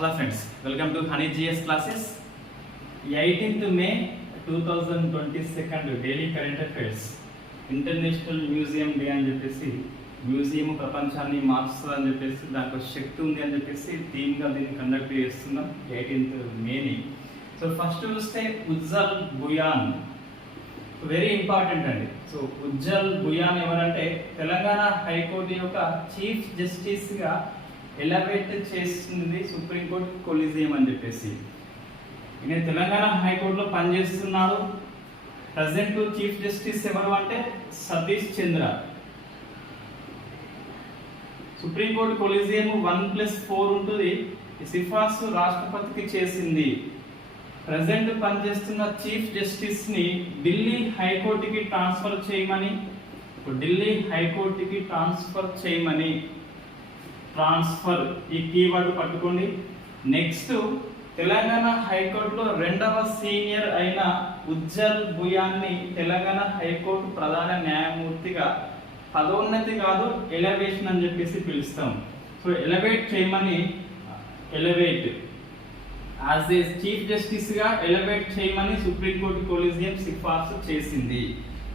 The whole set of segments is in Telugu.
Hello friends, welcome to Honey GS classes. 18th May 2022 daily current affairs international museum day అని చెప్పేసి మ్యూజియం ప్రపంచాన్ని మార్చుతుంది అని చెప్పేసి దానికి శక్తి ఉంది అని చెప్పేసి థీమ్గా దీన్ని కండక్ట్ చేస్తున్నాం 18th మేని. సో ఫస్ట్ చూస్తే ఉజ్జల్ బుయాన్ వెరీ ఇంపార్టెంట్ అండి. సో ఉజ్జల్ బుయాన్ ఎవరంటే తెలంగాణ హైకోర్టు యొక్క చీఫ్ జస్టిస్గా ఎలవేట్ చేస్తుంది సుప్రీంకోర్టు కొలీజియం అని చెప్పేసి. ఈయన తెలంగాణ హైకోర్టులో పనిచేస్తున్నాడు. ప్రజెంట్ చీఫ్ జస్టిస్ ఎవరు అంటే సతీష్ చంద్ర. సుప్రీంకోర్టు కొలీజియం 1+4 ఉంటుంది. సిఫార్సు రాష్ట్రపతికి చేసింది. ప్రజెంట్ పనిచేస్తున్న చీఫ్ జస్టిస్ ని ఢిల్లీ హైకోర్టుకి ట్రాన్స్ఫర్ చేయమని ట్రాన్స్ఫర్ ఈ కీవర్డ్ పట్టుకోండి. నెక్స్ట్ తెలంగాణ హైకోర్టులో రెండవ సీనియర్ అయిన ఉజ్జల్ బుయాన్ని తెలంగాణ హైకోర్టు ప్రధాన న్యాయమూర్తిగా పదోన్నతి కాదు ఎలివేషన్ అని చెప్పేసి పిలుస్తాం. So elevate as a chief justice గా ఎలివేట్ చేయమని సుప్రీంకోర్టు కొలీజియం సిఫార్సు చేసింది.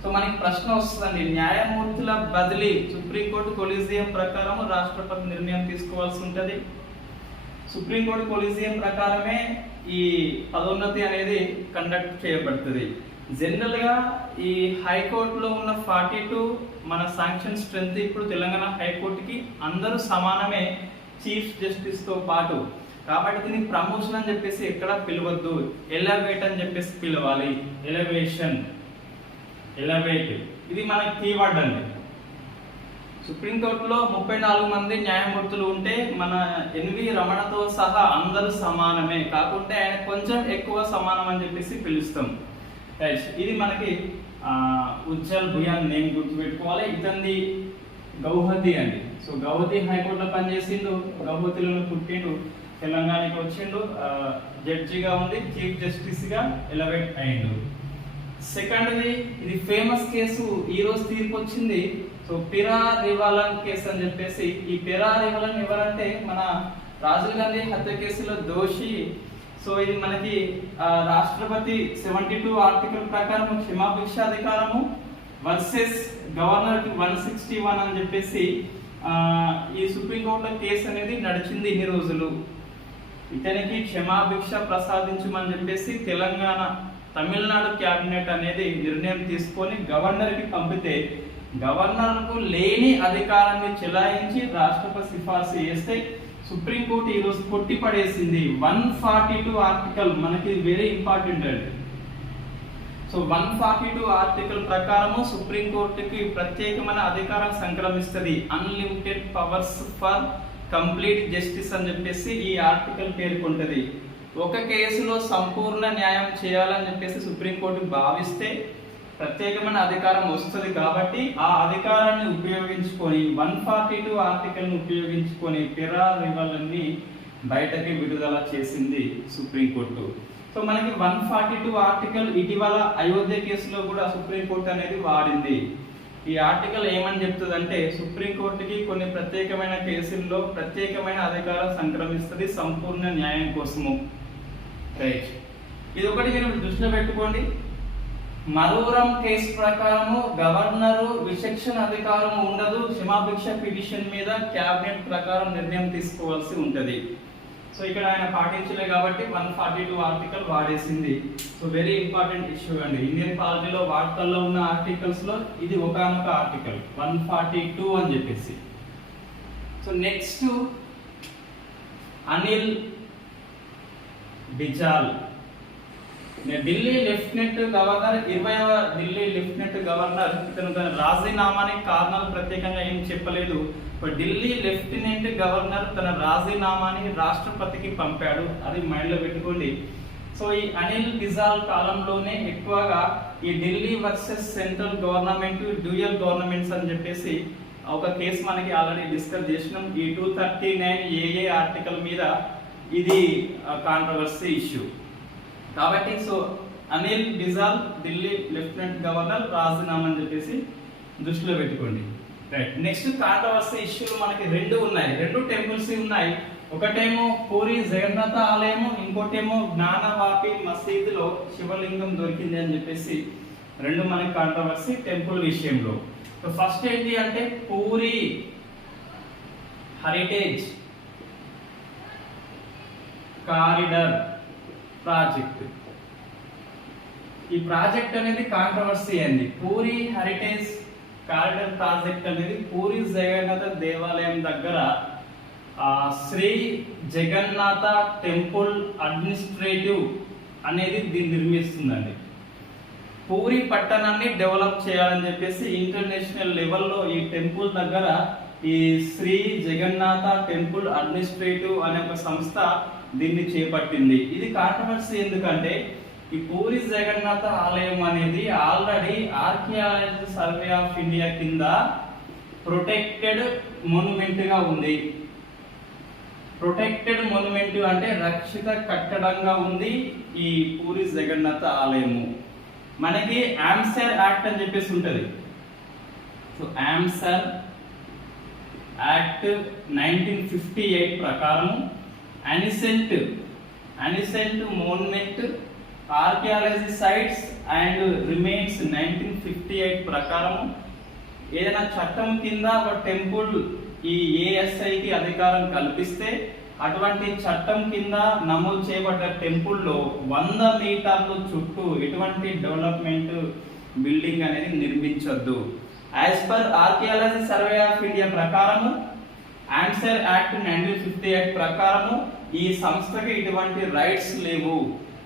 సో మనకి ప్రశ్న వస్తుందండి, న్యాయమూర్తుల బదిలీ సుప్రీంకోర్టు కొలీజియం ప్రకారం రాష్ట్రపతి నిర్ణయం తీసుకోవాల్సి ఉంటుంది. సుప్రీంకోర్టు కొలీజియం ప్రకారమే ఈ పదోన్నతి అనేది కండక్ట్ చేయబడుతుంది. జనరల్ గా ఈ హైకోర్టులో ఉన్న 42 మన శాంక్షన్ స్ట్రెంత్ ఇప్పుడు తెలంగాణ హైకోర్టుకి అందరూ సమానమే చీఫ్ జస్టిస్ తో పాటు. కాబట్టి దీన్ని ప్రమోషన్ అని చెప్పేసి ఎక్కడ పిలవద్దు, ఎలివేట్ అని చెప్పేసి పిలవాలి. ఎలివేట్ ఇది మన కీవర్డ్ అండి. సుప్రీంకోర్టులో 34 మంది న్యాయమూర్తులు ఉంటే మన ఎన్వి రమణతో సహా అందరూ సమానమే, కాకుంటే ఆయన కొంచెం ఎక్కువ సమానం అని చెప్పేసి పిలుస్తాం. ఇది మనకి ఉజ్జల్ బుయాన్ నేమ్ గుర్తుపెట్టుకోవాలి. ఇతన్ని గౌహతి అండి. సో గౌహతి హైకోర్టులో పనిచేసిండు, గౌహతిలో పుట్టిండు, తెలంగాణకి వచ్చిండు, జడ్జిగా ఉండి చీఫ్ జస్టిస్ గా ఎలివేట్ అయిండు. సెకండ్ది ఇది ఫేమస్ కేసు, ఈ రోజు తీర్పు వచ్చింది. సో పిరా రివాలన్ కేసు అని చెప్పేసి. ఈ పిరా రివాలన్ ఎవరంటే మన రాజీవ్ గాంధీ హత్య కేసులో దోషి. సో ఇది మనకి రాష్ట్రపతి 72 ఆర్టికల్ ప్రకారం క్షమాభిక్ష అధికారము వర్సెస్ గవర్నర్ కి 161 అని చెప్పేసి ఈ సుప్రీంకోర్టులో కేసు అనేది నడిచింది ఇన్ని రోజులు. ఇతనికి క్షమాభిక్ష ప్రసాదించమని చెప్పేసి తమిళనాడు క్యాబినెట్ అనేది నిర్ణయం తీసుకొని గవర్నర్ కి పంపితే గవర్నర్ కు లేని అధికారాన్ని చెలాయించి రాష్ట్రపతి సిఫార్సు చేస్తే సుప్రీంకోర్టు ఈ రోజు కొట్టి పడేసింది. 142 ఆర్టికల్ మనకి వెరీ ఇంపార్టెంట్ అండి. సో 142 ఆర్టికల్ ప్రకారము సుప్రీంకోర్టుకి ప్రత్యేకమైన అధికారం సంక్రమిస్తుంది. Unlimited powers for complete justice అని చెప్పేసి ఈ ఆర్టికల్ పేర్కొంటది. ఒక కేసులో సంపూర్ణ న్యాయం చేయాలని చెప్పేసి సుప్రీంకోర్టు భావిస్తే ప్రత్యేకమైన అధికారం వస్తుంది. కాబట్టి ఆ అధికారాన్ని ఉపయోగించుకొని 142 ఆర్టికల్ని ఉపయోగించుకొని పిరా రివాలన్ని బయటకి విడుదల చేసింది సుప్రీంకోర్టు. సో మనకి 142 ఆర్టికల్ ఇటీవల అయోధ్య కేసులో కూడా సుప్రీంకోర్టు అనేది వాడింది. ఈ ఆర్టికల్ ఏమని చెప్తుందంటే సుప్రీంకోర్టుకి కొన్ని ప్రత్యేకమైన కేసుల్లో ప్రత్యేకమైన అధికారం సంక్రమిస్తుంది సంపూర్ణ న్యాయం కోసము. రైట్, ఇది ఒకటి మీరు దృష్టిలో పెట్టుకోండి. మరూరం కేసు ప్రకారము గవర్నరు విచక్షణ అధికారం ఉండదు. క్షమాభిక్ష పిటిషన్ మీద క్యాబినెట్ ప్రకారం నిర్ణయం తీసుకోవాల్సి ఉంటది. సో ఇక్కడ ఆయన పాటించలే కాబట్టి 142 ఆర్టికల్ వాడేసింది. సో వెరీ ఇంపార్టెంట్ ఇష్యూ అండి. ఇండియన్ పాలిటీలో వార్తల్లో ఉన్న ఆర్టికల్స్ లో ఇది ఒకానొక ఆర్టికల్ 142 అని చెప్పేసి. So next Anil Baijal, Delhi lieutenant governor, 20వ ఢిల్లీ లెఫ్టినెంట్ గవర్నర్. ఇతను తన రాజీనామాని కారణాలు ప్రత్యేకంగా ఏం చెప్పలేదు. ఢిల్లీ లెఫ్టినెంట్ గవర్నర్ తన రాజీనామాని రాష్ట్రపతికి పంపాడు, అది మైండ్ లో పెట్టుకోండి. సో ఈ అనిల్ బిజాల్ కాలంలోనే ఎక్కువగా ఈ Delhi versus central government dual governments అని చెప్పేసి ఒక కేసు మనకి ఆల్రెడీ డిస్కస్ చేసినాం. ఈ 239 ఆర్టికల్ మీద ఇది కాంట్రవర్సీ ఇష్యూ. కాబట్టి so Anil Baijal Delhi lieutenant governor రాజీనామా అని చెప్పేసి దృష్టిలో పెట్టుకోండి. రైట్. నెక్స్ట్ కాంట్రవర్సీ ఇష్యూలు మనకి రెండు ఉన్నాయి, రెండు టెంపుల్స్ ఉన్నాయి. ఒకటేమో పూరి జగన్నాథ ఆలయము, ఇంకోటేమో జ్ఞానవాపి మసీదులో శివలింగం దొరికింది అని చెప్పేసి రెండు మనకి కాంట్రవర్సీ టెంపుల్ విషయంలో. సో ఫస్ట్ ఏంటి అంటే పూరి హెరిటేజ్ కారిడార్ ప్రాజెక్ట్. ఈ ప్రాజెక్ట్ అనేది కాంట్రవర్సీ అయింది. పూరి హెరిటేజ్ కారిడార్ ప్రాజెక్ట్ అనేది పూరి జగన్నాథ దేవాలయం దగ్గర శ్రీ జగన్నాథ టెంపుల్ అడ్మినిస్ట్రేటివ్ అనేది దీన్ని నిర్మిస్తుందండి. పూరి పట్టణాన్ని డెవలప్ చేయాలని చెప్పేసి ఇంటర్నేషనల్ లెవెల్లో ఈ టెంపుల్ దగ్గర ఈ శ్రీ జగన్నాథ టెంపుల్ అడ్మినిస్ట్రేటివ్ అనే ఒక సంస్థ దీన్ని చేపట్టింది. ఇది కాంట్రవర్సీ ఎందుకంటే ఈ పూరి జగన్నాథ ఆలయం అనేది already archaeology survey of India కింద ప్రొటెక్టెడ్ మోన్యుమెంట్ గా ఉంది. ప్రొటెక్టెడ్ మోన్యుమెంట్ అంటే రక్షిత కట్టడంగా ఉంది ఈ పూరి జగన్నాథ ఆలయము. మనకి ఆమ్సర్ యాక్ట్ అని చెప్పేసి ఉంటది. సో ఆమ్సర్ యాక్ట్ 1958 ప్రకారం అనిసెంట్ మోన్యుమెంట్ ఆర్కియాలజీ సైట్స్ అండ్ రిమైన్స్ 1958 ప్రకారం ఏదైనా చట్టం కింద ఒక టెంపుల్ ఈ ఏఎస్ఐకి అధికారం కల్పిస్తే అటువంటి చట్టం కింద నమోదు చేయబడ్డ టెంపుల్లో 100 మీటర్ల చుట్టూ ఎటువంటి డెవలప్మెంట్ బిల్డింగ్ అనేది నిర్మించొద్దు. As per archaeology survey of India ప్రకారం ఆన్సర్ యాక్ట్ 1958 ప్రకారం ఈ సంస్థకి ఇటువంటి రైట్స్ లేవు.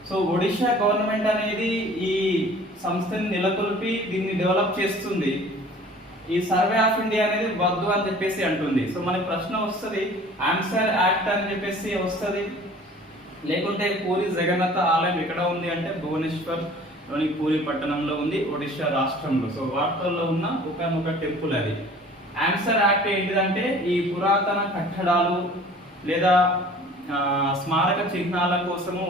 సో ఒడిషా గవర్నమెంట్ అనేది ఈ సంస్థని నెలకొల్పి దీన్ని డెవలప్ చేస్తుంది. ఈ సర్వే ఆఫ్ ఇండియా అనేది వద్దు అని చెప్పేసి అంటుంది. సో మనకి ప్రశ్న వస్తుంది, ఆన్సర్ యాక్ట్ అని చెప్పేసి వస్తుంది, లేకుంటే పూరి జగన్నాథ ఆలయం ఎక్కడ ఉంది అంటే భువనేశ్వర్ లోని పూరి పట్టణంలో ఉంది, ఒడిషా రాష్ట్రంలో. సో వార్తల్లో ఉన్న ఒక టెంపుల్ అది. ఆన్సర్ యాక్ట్ ఏంటిదంటే ఈ పురాతన కట్టడాలు లేదా స్మారక చిహ్నాల కోసము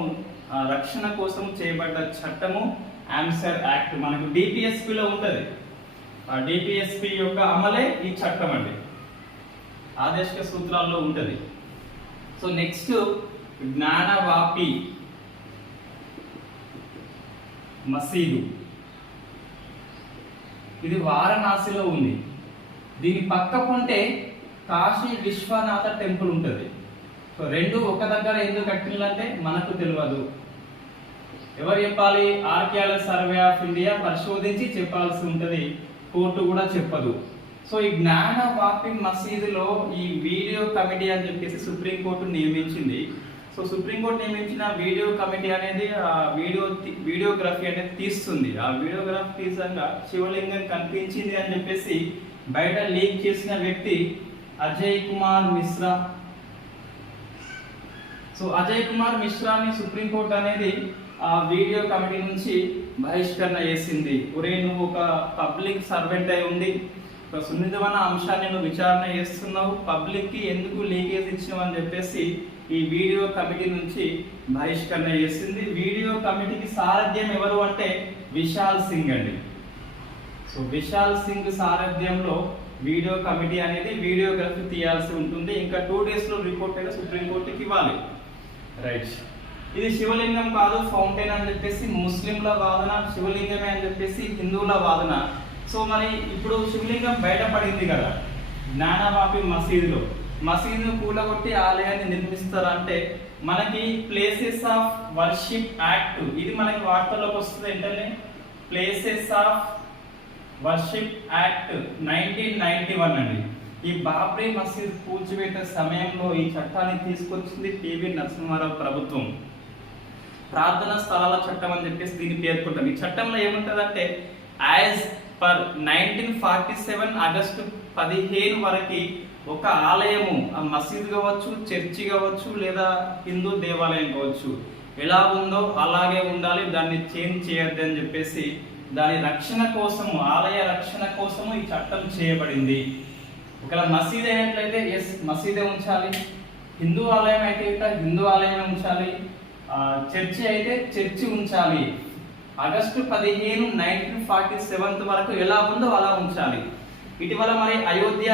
రక్షణ కోసం చేయబడ్డ చట్టము ఆన్సర్ యాక్ట్. మనకు డిపిఎస్పిలో ఉంటది. డిపిఎస్పి యొక్క అమలే ఈ చట్టం అండి, ఆదేశిక సూత్రాల్లో ఉంటది. సో నెక్స్ట్ జ్ఞానవాపి మసీదు. ఇది వారణాసిలో ఉంది. దీని పక్క పొంటే కాశీ విశ్వనాథ టెంపుల్ ఉంటుంది. సో రెండు ఒక దగ్గర ఎందుకు కట్టిందంటే మనకు తెలియదు. ఎవరు చెప్పాలి? ఆర్కియాలజీ సర్వే ఆఫ్ ఇండియా పరిశోధించి చెప్పాల్సి ఉంటది, కోర్టు కూడా చెప్పదు. సో ఈ జ్ఞానవాపి మసీదులో ఈ వీడియో కమిటీ అని చెప్పేసి సుప్రీంకోర్టు నియమించింది. సో సుప్రీంకోర్టు నియమించిన వీడియో కమిటీ అనేది వీడియోగ్రఫీ అనేది తీస్తుంది. ఆ వీడియోగ్రఫీ తీసంగా శివలింగం కనిపించింది అని చెప్పేసి బయట లీక్ చేసిన వ్యక్తి అజయ్ కుమార్ మిశ్రా. సో అజయ్ కుమార్ మిశ్రాని సుప్రీంకోర్టు అనేది ఆ వీడియో కమిటీ నుంచి బహిష్కరణ చేసింది. ఒరే, నువ్వు ఒక పబ్లిక్ సర్వెంట్ అయి ఉండి ఒక సున్నితమైన అంశాన్ని నువ్వు విచారణ చేస్తున్నావు, పబ్లిక్ కి ఎందుకు లీకేజ్ ఇచ్చినావు అని చెప్పేసి ఈ వీడియో కమిటీ నుంచి బహిష్కరణ చేసింది. వీడియో కమిటీకి సారథ్యం ఎవరు అంటే విశాల్ సింగ్ అండి. సో విశాల్ సింగ్ సారథ్యంలో వీడియో కమిటీ అనేది వీడియోగ్రఫీ తీయాల్సి ఉంటుంది. ఇంకా 2 days లో రిపోర్ట్ అయితే సుప్రీంకోర్టుకి ఇవ్వాలి. రైట్. ఇది శివలింగం కాదు, ఫౌంటైన్ అని చెప్పేసి ముస్లింల వాదన, శివలింగమే అని చెప్పేసి హిందువుల వాదన. సో మరి ఇప్పుడు శివలింగం బయటపడింది కదా జ్ఞానవాపి మసీదులో, మసీదును కూలగొట్టి ఆలయాన్ని నిర్మిస్తారంటే మనకి ప్లేసెస్ ఆఫ్ వర్షిప్ యాక్ట్ ఇది మనకి వార్తల్లోకి వస్తుంది. ఏంటంటే ప్లేసెస్ ఆఫ్ వర్షిప్ యాక్ట్ 1991 అండి. ఈ బాబ్రీ మసీద్ కూల్చివేత సమయంలో ఈ చట్టాన్ని తీసుకొచ్చింది పివి నరసింహారావు ప్రభుత్వం. ప్రార్థన స్థలాల చట్టం అని చెప్పేసి దీన్ని పేర్కొంటాం. ఈ చట్టంలో ఏముంటదంటే యాజ్ పర్ 1947 ఆగస్టు 15 వరకు ఒక ఆలయము, ఆ మసీద్ కావచ్చు, చర్చి కావచ్చు, లేదా హిందూ దేవాలయం కావచ్చు, ఎలా ఉందో అలాగే ఉండాలి, దాన్ని చేంజ్ చేయొద్దు అని చెప్పేసి దాని రక్షణ కోసము, ఆలయ రక్షణ కోసము ఈ చట్టం చేయబడింది. ఒకవేళ మసీద్ అయినట్లయితే ఎస్ మసీదే ఉంచాలి, హిందూ ఆలయం అయితే హిందూ ఆలయమే ఉంచాలి, చర్చి అయితే చర్చి ఉంచాలి. ఆగస్టు 15 1947 వరకు ఎలా ఉందో అలా ఉంచాలి. ఇటీవల మరి అయోధ్య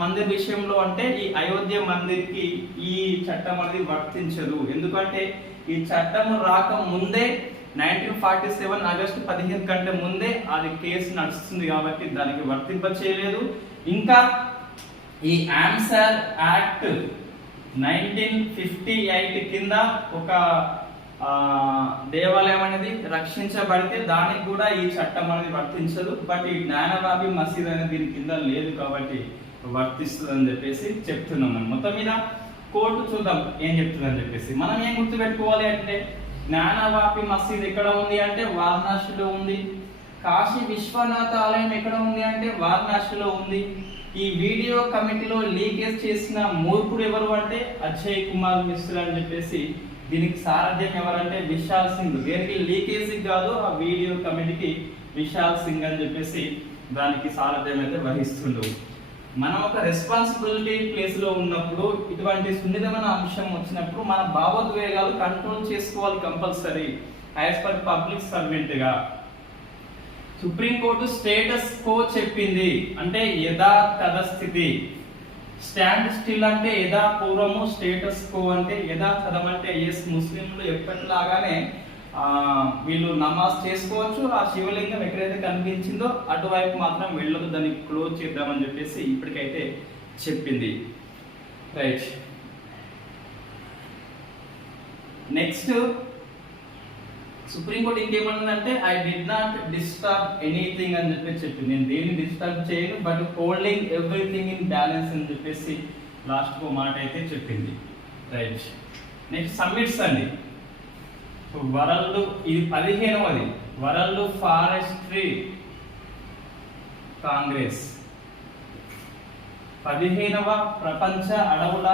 మందిర్ విషయంలో అంటే ఈ అయోధ్య మందిర్కి ఈ చట్టం అనేది వర్తించదు. ఎందుకంటే ఈ చట్టం రాక ముందే 1947 ఆగస్టు 15 కంటే ముందే అది కేసు నడుస్తుంది కాబట్టి దానికి వర్తింప చేయలేదు. ఇంకా ఈ ఆమ్సార్ యాక్ట్ 1958 కింద ఒక దేవాలయం అనేది రక్షించబడితే దానికి కూడా ఈ చట్టం అనేది వర్తించదు. బట్ ఈ జ్ఞానవాపి మసీద్ అనేది దీని కింద లేదు కాబట్టి వర్తిస్తుంది అని చెప్పేసి చెప్తున్నాం. మనం మొత్తం మీద కోర్టు చూద్దాం ఏం చెప్తుందని చెప్పేసి. మనం ఏం గుర్తుపెట్టుకోవాలి అంటే జ్ఞానవాపి మసీద్ ఎక్కడ ఉంది అంటే వారణాసిలో ఉంది. కాశీ విశ్వనాథ ఆలయం ఎక్కడ ఉంది అంటే వారణాసిలో ఉంది. ఈ వీడియో కమిటీలో లీకేజ్ చేసిన మూర్ఖుడు ఎవరు అంటే అజయ్ కుమార్ మిశ్రా అని చెప్పేసి దీనికి సారథ్యం ఎవరంటే విశాల్ సింగ్. దేనికి లీకేజ్ కాదు, ఆ వీడియో కమిటీకి విశాల్ సింగ్ అని చెప్పేసి దానికి సారథ్యం అయితే వహిస్తుండు. మనం ఒక రెస్పాన్సిబిలిటీ ప్లేస్ లో ఉన్నప్పుడు ఇటువంటి సున్నితమైన అంశం వచ్చినప్పుడు మన భావోద్వేగాలు కంట్రోల్ చేసుకోవాలి compulsory as per public servant గా. సుప్రీంకోర్టు స్టేటస్ కో చెప్పింది అంటే యథాతథస్థితి. స్టాండ్ స్టిల్ అంటే యథాపూర్వము, స్టేటస్ కో అంటే యథాతథం అంటే ఎస్ ముస్లింలు ఎప్పటిలాగానే వీళ్ళు నమాజ్ చేసుకోవచ్చు. ఆ శివలింగం ఎక్కడైతే కనిపించిందో అటువైపు మాత్రం వెళ్ళదు, దాన్ని క్లోజ్ చేద్దామని చెప్పేసి ఇప్పటికైతే చెప్పింది. రైట్, నెక్స్ట్ సుప్రీంకోర్టు ఇంకేమన్నదంటే I did not disturb anything అని చెప్పేసి చెప్పింది. నేను దేన్ని డిస్టర్బ్ చేయను but holding everything in balance అని చెప్పేసి లాస్ట్ ఒక మాట అయితే చెప్పింది. రైట్, నెక్స్ట్ సమ్మిట్స్ అండి. వరల్డ్ ఇది 15వది వరల్డ్ ఫారెస్ట్రీ కాంగ్రెస్, 15వ ప్రపంచ అడవుల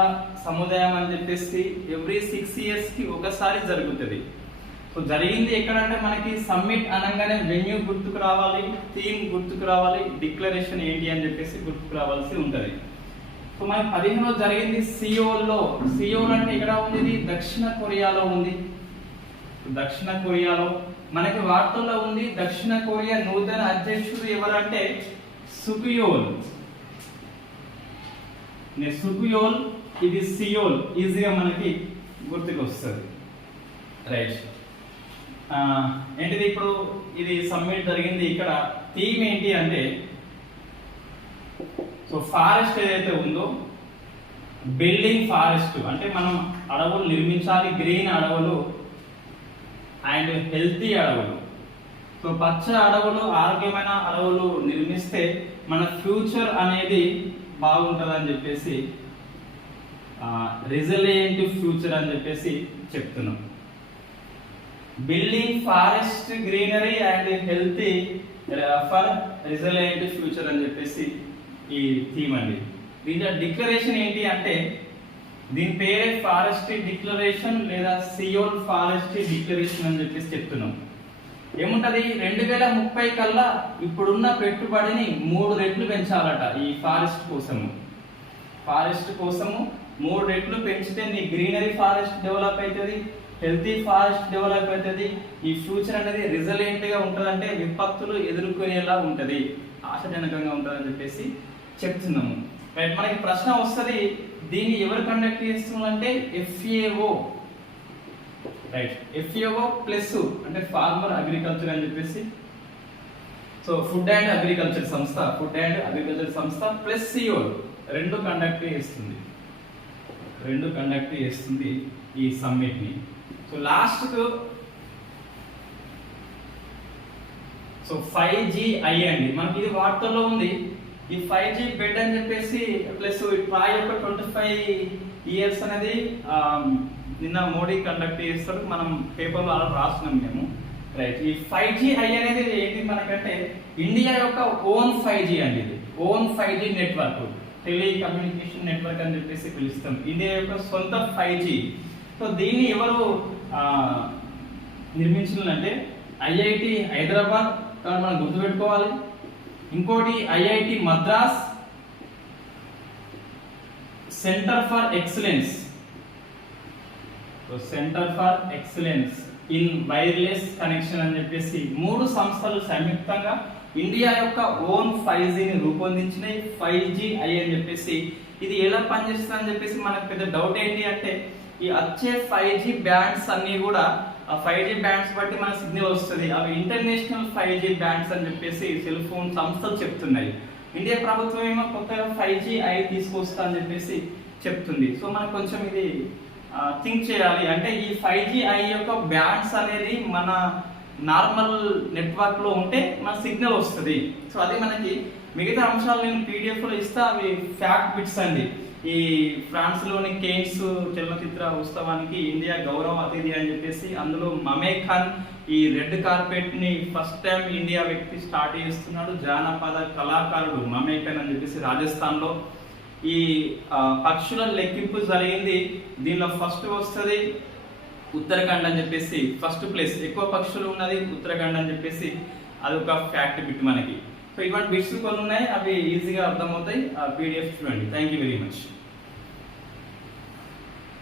సముదాయం అని చెప్పేసి ఎవ్రీ 6 years కి ఒకసారి జరుగుతుంది. సో జరిగింది ఎక్కడంటే మనకి సమ్మిట్ అనగానే వెన్యూ గుర్తుకు రావాలి, థీమ్ గుర్తుకు రావాలి, డిక్లరేషన్ ఏంటి అని చెప్పేసి గుర్తుకు రావాల్సి ఉంటది. సో మనకి 15లో జరిగింది సియోల్లో. సియోల్ అంటే ఎక్కడ ఉంది? ఇది దక్షిణ కొరియాలో ఉంది. దక్షిణ కొరియాలో మనకి వార్తల్లో ఉంది. దక్షిణ కొరియా నూతన అధ్యక్షుడు ఎవరంటే సుకుయోల్. సుకుయోల్, ఇది సియోల్ ఈజీగా మనకి గుర్తుకు వస్తుంది. రైట్, ఏంటిది ఇప్పుడు ఇది సమ్మిట్ జరిగింది. ఇక్కడ థీమ్ ఏంటి అంటే సో ఫారెస్ట్ ఏదైతే ఉందో బిల్డింగ్ ఫారెస్ట్ అంటే మనం అడవులు నిర్మించాలి, గ్రీన్ అడవులు అండ్ హెల్తీ అడవులు. సో పచ్చ అడవులు, ఆరోగ్యమైన అడవులు నిర్మిస్తే మన ఫ్యూచర్ అనేది బాగుంటుంది అని చెప్పేసి రెసిలియంట్ ఫ్యూచర్ అని చెప్పేసి చెప్తున్నాం. Building forest greenery and healthy for resilient future అని చెప్పేసి ఈ థీమ్ అండి. దీంట్లో డిక్లరేషన్ ఏంటి అంటే దీని పేరే ఫారెస్ట్రీ డిక్లరేషన్ లేదా సియోల్ ఫారెస్ట్రీ డిక్లరేషన్ అని చెప్పేసి చెప్తున్నాం. ఏముంటది? 2030 కల్లా ఇప్పుడున్న పెట్టుబడిని 3 రెట్లు పెంచాలట ఈ ఫారెస్ట్ కోసము. ఫారెస్ట్ కోసము 3 రెట్లు పెంచితే నీ గ్రీనరీ ఫారెస్ట్ డెవలప్ అవుతుంది, హెల్తీ ఫారెస్ట్ డెవలప్ అవుతుంది, ఈ ఫ్యూచర్ అనేది రెసిలియంట్ గా ఉంటుందంటే విపత్తులు ఎదుర్కొనేలా ఉంటది, ఆశాజనకంగా ఉంటుంది అని చెప్పేసి చెప్తున్నాము. రైట్, మనకి ప్రశ్న వస్తుంది దీన్ని ఎవరు కండక్ట్ చేస్తున్నారంటే FAO. రైట్, FAO ప్లస్ అంటే ఫార్మర్ అగ్రికల్చర్ అని చెప్పేసి సో ఫుడ్ అండ్ అగ్రికల్చర్ సంస్థ ప్లస్ సియోల్ రెండు కండక్ట్ చేస్తుంది ఈ సమ్మిట్ ని. సో లాస్ట్ సో 5G అండి మనకి ఇది వార్తల్లో ఉంది. ఈ 5G బెడ్ అని చెప్పేసి ప్లస్ ట్రాయ్ యొక్క 25 years అనేది నిన్న మోడీ కండక్ట్ చేస్తాడు. మనం పేపర్లో అలా రాస్తున్నాం మేము. రైట్, ఈ 5G అనేది ఏంటి మనకంటే ఇండియా యొక్క ఓన్ 5G అండి. ఇది own 5G network, telecommunication network అని చెప్పేసి పిలుస్తాం. ఇండియా యొక్క సొంత 5G. సో దీన్ని ఎవరు నిర్మించాలంటే IIT హైదరాబాద్ మనం గుర్తుపెట్టుకోవాలి. ఇంకోటి IIT Madras centre for excellence in wireless connection అని చెప్పేసి 3 సంస్థలు సంయుక్తంగా ఇండియా యొక్క ఓన్ 5Gని రూపొందించినాయి 5GI అని చెప్పేసి. ఇది ఎలా పనిచేస్తుంది అని చెప్పేసి మనకు పెద్ద డౌట్ ఏంటి అంటే, ఈ వచ్చే 5G బ్యాండ్స్ అన్ని కూడా 5G బ్యాండ్స్ బట్టి మన సిగ్నల్ వస్తుంది, అవి ఇంటర్నేషనల్ 5G బ్యాండ్స్ అని చెప్పేసి సెల్ ఫోన్ సంస్థలు చెప్తున్నాయి. ఇండియా ప్రభుత్వం ఏమో కొత్తగా 5GI తీసుకొస్తా అని చెప్పేసి చెప్తుంది. సో మనకు కొంచెం ఇది థింక్ చేయాలి. అంటే ఈ 5GI యొక్క బ్యాండ్స్ అనేది మన నార్మల్ నెట్వర్క్ లో ఉంటే మన సిగ్నల్ వస్తుంది. సో అది మనకి మిగతా అంశాలు నేను PDF లో ఇస్తా, అవి ఫ్యాక్ట్ బిట్స్ అండి. ఈ ఫ్రాన్స్ లోని కేన్స్ చలనచిత్ర ఉత్సవానికి ఇండియా గౌరవ అతిథి అని చెప్పేసి అందులో మమే ఖాన్ ఈ రెడ్ కార్పెట్ ని ఫస్ట్ టైం ఇండియా వ్యక్తి స్టార్ట్ చేస్తున్నాడు. జానపద కళాకారుడు మమే ఖాన్ అని చెప్పేసి రాజస్థాన్ లో ఈ పక్షుల లెక్కింపు జరిగింది. దీనిలో ఫస్ట్ వస్తుంది ఉత్తరాఖండ్ అని చెప్పేసి, ఫస్ట్ ప్లేస్ ఎక్కువ పక్షులు ఉన్నది ఉత్తరాఖండ్ అని చెప్పేసి అది ఒక ఫ్యాక్ట్ బిట్ మనకి. సో ఇటువంటి బిట్స్ కొన్ని ఉన్నాయి, అవి ఈజీగా అర్థమవుతాయి. PDF చూడండి. Thank you very much.